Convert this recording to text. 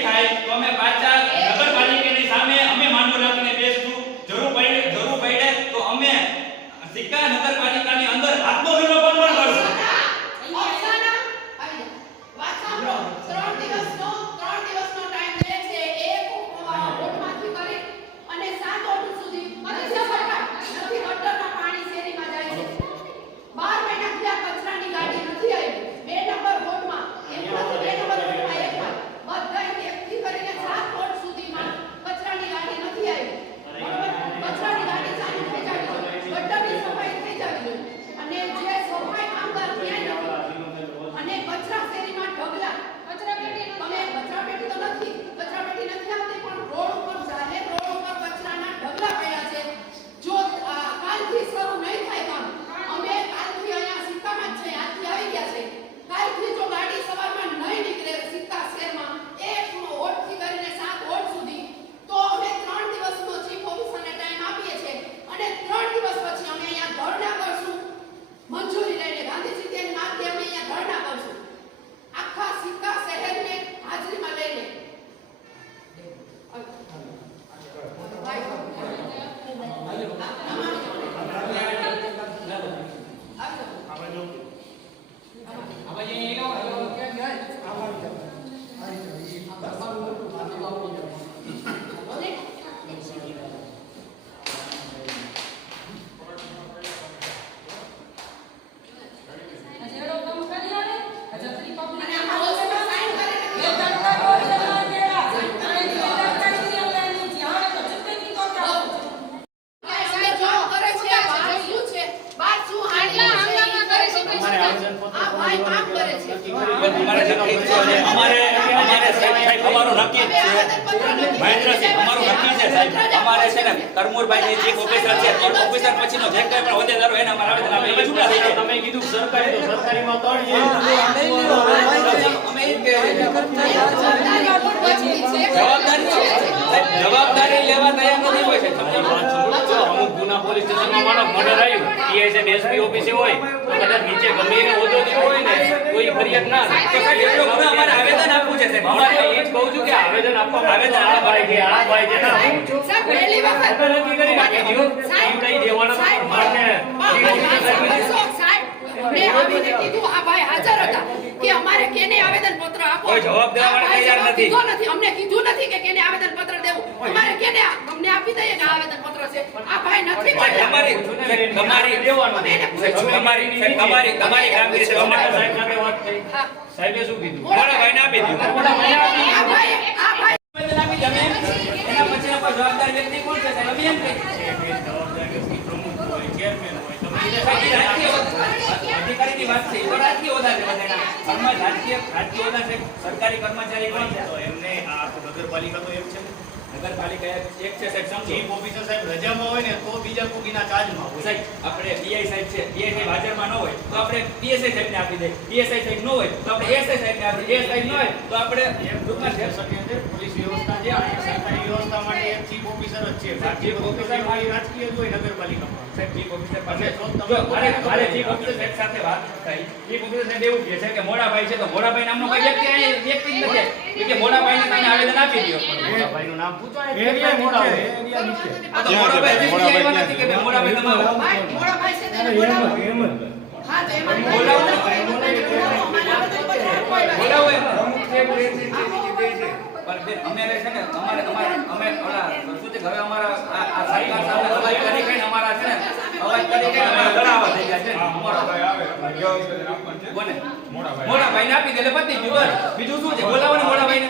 નહીં થાય તો અમે પાછા નગરપાલિકાની સામે અમે માનવ રાખીને બેસશું. જરૂર પડે તો અમે સિક્કા નગરપાલિકાની અંદર આત્મવિરોધ પણ કરશું. કરમુરભાઈ જે ઓફિસર છે ઓફિસર પછીનો જે કઈ પણ હોદ્દેદારો એને અમારા આવેદન આપે એમાં છૂટા થઈ જાય. તમે કીધું સરકારી તો સરકારીમાં તળ છે અમે એ કે જવાબદારી લેવા તૈયાર નથી હોય છે. અમુક ગુના પોલીસ સ્ટેશનમાં માનો મર્ડર આવ્યું પીએસએ એસપી ઓફિસે હોય તો કદાચ નીચે ગમે એને હોદ્દો દીધો હોય ને તો એ ફરિયાદ ના તો સાહેબ એટલો ગુનો અમારે આવેદન આપવું છે સાહેબ. અમારે એ જ કહું છું કે આવેદન આપવા આવેદન આ ભાઈ છે આ ભાઈ છે ના સાહેબ પહેલી વખત નક્કી કરી નાખી દીધું સાહેબ લઈ દેવાનો મારને સાહેબ મેં આવીને કીધું આ ભાઈ હાજર હતા કે અમારે કેને આવેદન પત્ર આપો કોઈ જવાબ દેવા વાળા તૈયાર નથી. અમને કીધું નથી કે કેને આવેદન પત્ર દેવું અમારે કેને અમને આપી દઈએ કે આવેદન પત્ર છે આ ભાઈ નથી તમારી દેવાનું તમારી કામગીરી છે. અમારા સાહેબ સાથે વાત થઈ સાહેબે શું કીધું મોડા ભાઈને આપી દીધું મોડા ભાઈને આપી દીધું આ ભાઈ આવેદન આપી તમે એના પછી આપો જવાબદાર વ્યક્તિ કોણ છે સાહેબ? અમે એમ કહીએ જવાબદાર વ્યક્તિ પ્રમુખ હોય ચેરમેન હોય અધિકારીની વાત છે એ રાજકીય હોદ્દા છે બધાના સમાજ રાજકીય હોદ્દા છે. સરકારી કર્મચારી કોણ છે તો એમને આ નગરપાલિકા તો એક છે નગરપાલિકા એક છે સાહેબ. સમજો ચીફ ઓફિસર સાહેબ રજામાં હોય ને તો બીજા કોકીના ચાર્જમાં હોય સાહેબ. આપણે પીઆઈ સાહેબ છે પીઆઈ સાહેબ હાજરમાં ન હોય તો આપણે પીએસઆઈ સાહેબને આપી દઈએ. પીએસઆઈ સાહેબ ન હોય તો આપણે એસઆઈ સાહેબને આપી દઈએ. એસઆઈ ન હોય તો આપણે ગ્રુપમાં શેર શકીએ છીએ. પોલીસ વ્યવસ્થા છે આ સરકારી વ્યવસ્થા માટે એક ચીફ ઓફિસર જ છે. ચીફ ઓફિસર વાળી રાજકીય જ હોય નગરપાલિકામાં સાહેબ. ચીફ ઓફિસર પાસે મારે ચીફ ઓફિસર સાહેબ સાથે વાત થઈ. ચીફ ઓફિસર સાહેબ એવું કહે છે કે મોડાભાઈ છે તો મોડાભાઈ નામનો કોઈ વ્યક્તિ અહીં વ્યક્તિ જ નથી કે મોડાભાઈને તમે આવેદન આપી દો. મોડાભાઈનું નામ પૂછો એરિયા મોડાભાઈ એરિયા નીચે આ તો મોડાભાઈ એવા નથી કે મોડાભાઈ તમારો મોડાભાઈ છે તેને બોલાવો હા તો એમાં બોલાવો અમુક છે બોલે છે પણ બેન અમે છે ને અમારે અમે ઓલા શું છે હવે અમારા આ સરકાર સામે અવાજ કરી કઈ અમારા છે ને અવાજ કરી કઈ અમારા ડરાવા થઈ ગયા છે. મોડાભાઈ આવે કોને મોડાભાઈને આપી દે એટલે પતી ગયું. બીજું શું છે બોલાવો ને મોડાભાઈને.